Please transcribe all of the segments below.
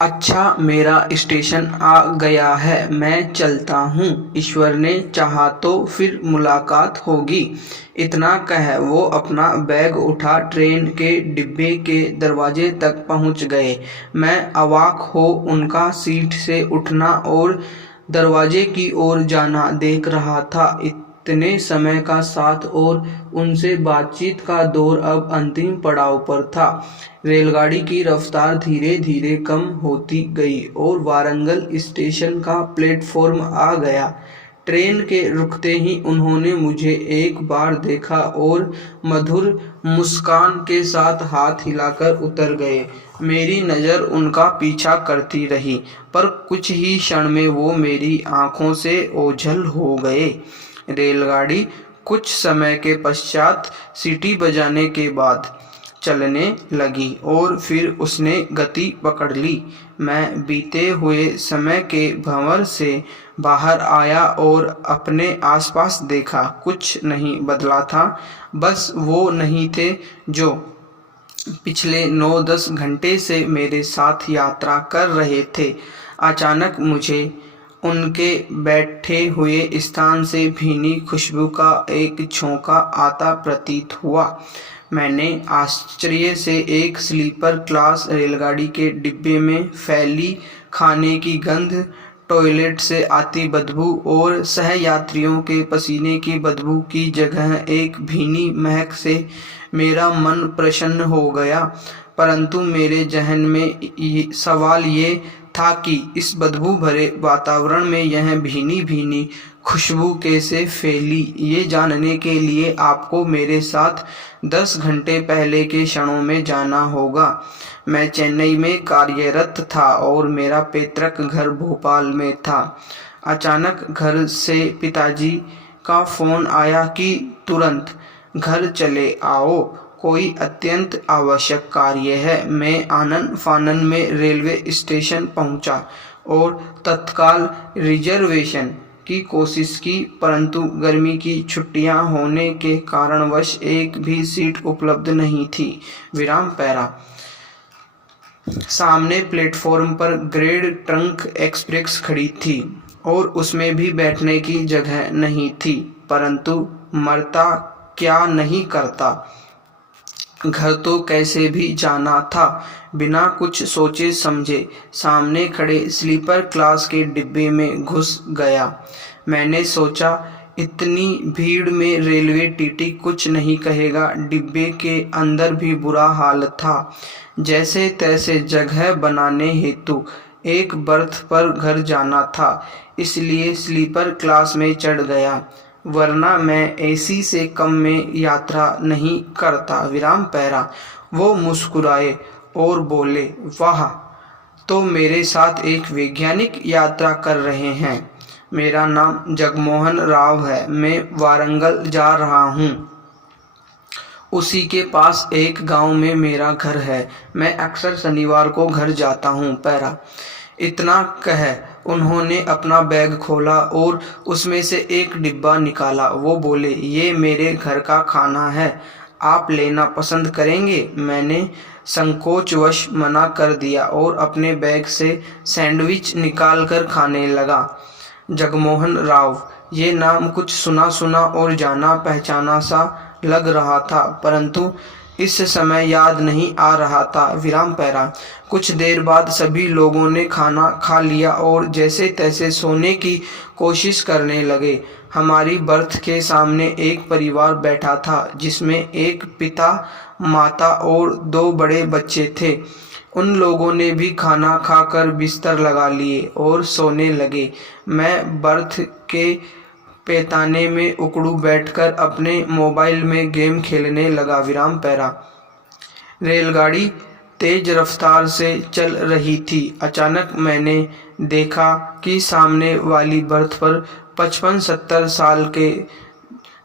अच्छा, मेरा स्टेशन आ गया है, मैं चलता हूँ। ईश्वर ने चाहा तो फिर मुलाकात होगी। इतना कह वो अपना बैग उठा ट्रेन के डिब्बे के दरवाजे तक पहुँच गए। मैं अवाक हो उनका सीट से उठना और दरवाजे की ओर जाना देख रहा था। इतने समय का साथ और उनसे बातचीत का दौर अब अंतिम पड़ाव पर था। रेलगाड़ी की रफ्तार धीरे धीरे कम होती गई और वारंगल स्टेशन का प्लेटफॉर्म आ गया। ट्रेन के रुकते ही उन्होंने मुझे एक बार देखा और मधुर मुस्कान के साथ हाथ हिलाकर उतर गए। मेरी नज़र उनका पीछा करती रही, पर कुछ ही क्षण में वो मेरी आंखों से ओझल हो गए। रेलगाड़ी कुछ समय के पश्चात सीटी बजाने के बाद चलने लगी और फिर उसने गति पकड़ ली। मैं बीते हुए समय के भंवर से बाहर आया और अपने आसपास देखा। कुछ नहीं बदला था, बस वो नहीं थे जो पिछले 9-10 घंटे से मेरे साथ यात्रा कर रहे थे। अचानक मुझे उनके बैठे हुए स्थान से भीनी खुशबू का एक झोंका आता प्रतीत हुआ। मैंने आश्चर्य से एक स्लीपर क्लास रेलगाड़ी के डिब्बे में फैली खाने की गंध, टॉयलेट से आती बदबू और सहयात्रियों के पसीने की बदबू की जगह एक भीनी महक से मेरा मन प्रसन्न हो गया। परंतु मेरे जहन में सवाल ये था कि इस बदबू भरे वातावरण में यह भीनी भीनी खुशबू कैसे फैली। ये जानने के लिए आपको मेरे साथ 10 घंटे पहले के क्षणों में जाना होगा। मैं चेन्नई में कार्यरत था और मेरा पैतृक घर भोपाल में था। अचानक घर से पिताजी का फ़ोन आया कि तुरंत घर चले आओ, कोई अत्यंत आवश्यक कार्य है। मैं आनन फानन में रेलवे स्टेशन पहुंचा और तत्काल रिजर्वेशन की कोशिश की, परंतु गर्मी की छुट्टियां होने के कारणवश एक भी सीट उपलब्ध नहीं थी। विराम पैरा। सामने प्लेटफॉर्म पर ग्रेड ट्रंक एक्सप्रेस खड़ी थी और उसमें भी बैठने की जगह नहीं थी, परंतु मरता क्या नहीं करता। घर तो कैसे भी जाना था। बिना कुछ सोचे समझे सामने खड़े स्लीपर क्लास के डिब्बे में घुस गया। मैंने सोचा इतनी भीड़ में रेलवे टीटी कुछ नहीं कहेगा। डिब्बे के अंदर भी बुरा हाल था। जैसे तैसे जगह बनाने हेतु एक बर्थ पर घर जाना था, इसलिए स्लीपर क्लास में चढ़ गया, वरना मैं एसी से कम में यात्रा नहीं करता। विराम पैरा। वो मुस्कुराए और बोले, वाह, तो मेरे साथ एक वैज्ञानिक यात्रा कर रहे हैं। मेरा नाम जगमोहन राव है, मैं वारंगल जा रहा हूँ। उसी के पास एक गांव में मेरा घर है। मैं अक्सर शनिवार को घर जाता हूँ। पैरा। इतना कह उन्होंने अपना बैग खोला और उसमें से एक डिब्बा निकाला। वो बोले, ये मेरे घर का खाना है, आप लेना पसंद करेंगे? मैंने संकोचवश मना कर दिया और अपने बैग से सैंडविच निकालकर खाने लगा। जगमोहन राव, ये नाम कुछ सुना सुना और जाना पहचाना सा लग रहा था, परंतु इस समय याद नहीं आ रहा था। विराम पैरा। कुछ देर बाद सभी लोगों ने खाना खा लिया और जैसे तैसे सोने की कोशिश करने लगे। हमारी बर्थ के सामने एक परिवार बैठा था, जिसमें एक पिता, माता और 2 बड़े बच्चे थे। उन लोगों ने भी खाना खाकर बिस्तर लगा लिए और सोने लगे। मैं बर्थ के पैताने में उकड़ू बैठकर अपने मोबाइल में गेम खेलने लगा। विराम पैरा। रेलगाड़ी तेज रफ्तार से चल रही थी। अचानक मैंने देखा कि सामने वाली बर्थ पर 55-70 साल के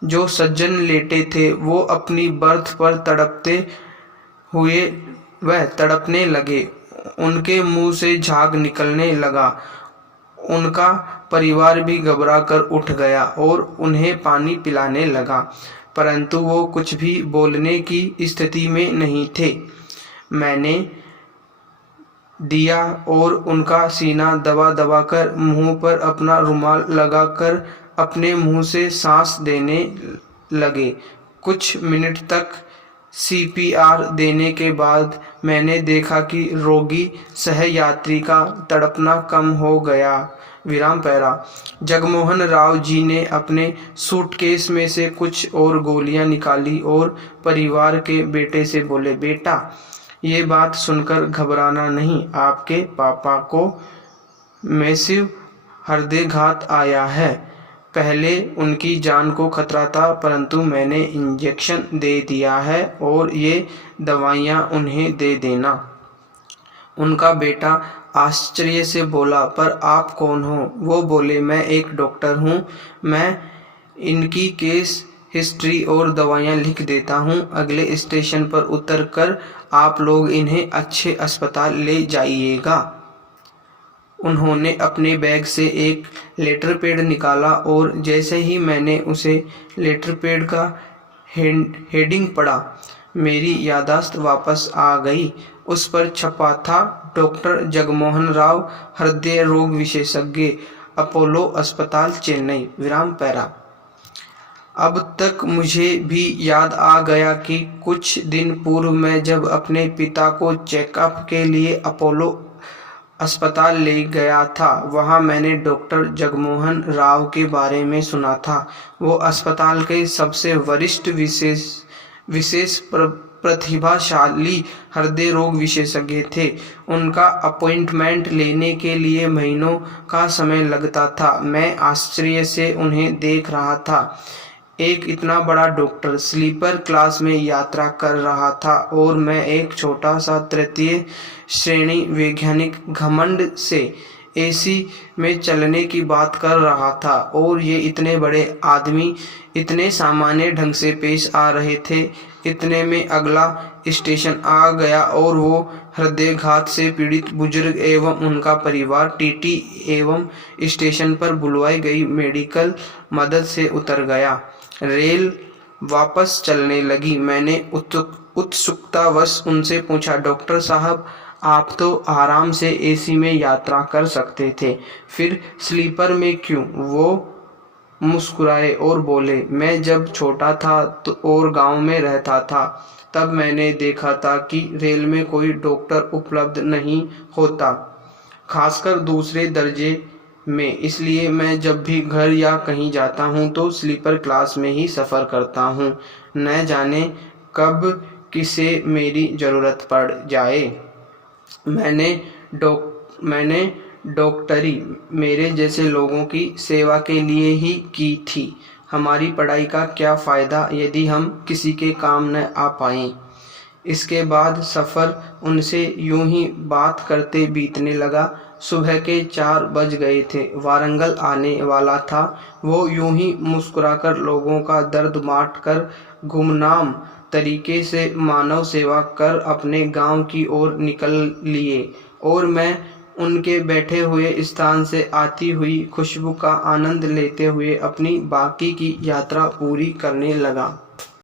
जो सज्जन लेटे थे, वो अपनी बर्थ पर तड़पते हुए वह तड़पने लगे। उनके मुंह से झाग निकलने लगा। उनका परिवार भी घबराकर उठ गया और उन्हें पानी पिलाने लगा, परंतु वो कुछ भी बोलने की स्थिति में नहीं थे। मैंने दिया और उनका सीना दबा दबा कर मुंह पर अपना रुमाल लगाकर अपने मुंह से सांस देने लगे। कुछ मिनट तक सीपीआर देने के बाद मैंने देखा कि रोगी सहयात्री का तड़पना कम हो गया। विराम पैरा। जगमोहन राव जी ने अपने सूटकेस में से कुछ और गोलियां निकाली और परिवार के बेटे से बोले, बेटा ये बात सुनकर घबराना नहीं, आपके पापा को मैसिव हृदयघात आया है। पहले उनकी जान को खतरा था, परंतु मैंने इंजेक्शन दे दिया है और ये दवाइयाँ उन्हें दे देना। उनका बेटा आश्चर्य से बोला, पर आप कौन हो? वो बोले, मैं एक डॉक्टर हूँ, मैं इनकी केस हिस्ट्री और दवाइयाँ लिख देता हूँ। अगले स्टेशन पर उतर कर आप लोग इन्हें अच्छे अस्पताल ले जाइएगा। उन्होंने अपने बैग से एक लेटर पैड निकाला और जैसे ही मैंने उसे लेटर पैड का हेडिंग पढ़ा, मेरी याददाश्त वापस आ गई। उस पर छपा था, डॉक्टर जगमोहन राव, हृदय रोग विशेषज्ञ, अपोलो अस्पताल, चेन्नई। विराम पैरा। अब तक मुझे भी याद आ गया कि कुछ दिन पूर्व मैं जब अपने पिता को चेकअप के लिए अपोलो अस्पताल ले गया था, वहाँ मैंने डॉक्टर जगमोहन राव के बारे में सुना था। वो अस्पताल के सबसे वरिष्ठ विशेष प्रतिभाशाली हृदय रोग विशेषज्ञ थे। उनका अपॉइंटमेंट लेने के लिए महीनों का समय लगता था। मैं आश्चर्य से उन्हें देख रहा था। एक इतना बड़ा डॉक्टर स्लीपर क्लास में यात्रा कर रहा था और मैं एक छोटा सा तृतीय श्रेणी वैज्ञानिक घमंड से एसी में चलने की बात कर रहा था। और ये इतने बड़े आदमी इतने सामान्य ढंग से पेश आ रहे थे। इतने में अगला स्टेशन आ गया और वो हृदयघात से पीड़ित बुजुर्ग एवं उनका परिवार टीटी एवं स्टेशन पर बुलवाई गई मेडिकल मदद से उतर गया। रेल वापस चलने लगी। मैंने उत्सुकतावश उनसे पूछा, डॉक्टर साहब आप तो आराम से एसी में यात्रा कर सकते थे, फिर स्लीपर में क्यों? वो मुस्कुराए और बोले, मैं जब छोटा था तो और गांव में रहता था, तब मैंने देखा था कि रेल में कोई डॉक्टर उपलब्ध नहीं होता, खासकर दूसरे दर्जे में। इसलिए मैं जब भी घर या कहीं जाता हूँ तो स्लीपर क्लास में ही सफ़र करता हूँ। न जाने कब किसे मेरी ज़रूरत पड़ जाए। मैंने डॉक्टरी मेरे जैसे लोगों की सेवा के लिए ही की थी। हमारी पढ़ाई का क्या फ़ायदा यदि हम किसी के काम न आ पाएं। इसके बाद सफ़र उनसे यूं ही बात करते बीतने लगा। सुबह के 4 बज गए थे। वारंगल आने वाला था। वो यूं ही मुस्कुराकर लोगों का दर्द बांट कर गुमनाम तरीके से मानव सेवा कर अपने गांव की ओर निकल लिए और मैं उनके बैठे हुए स्थान से आती हुई खुशबू का आनंद लेते हुए अपनी बाकी की यात्रा पूरी करने लगा।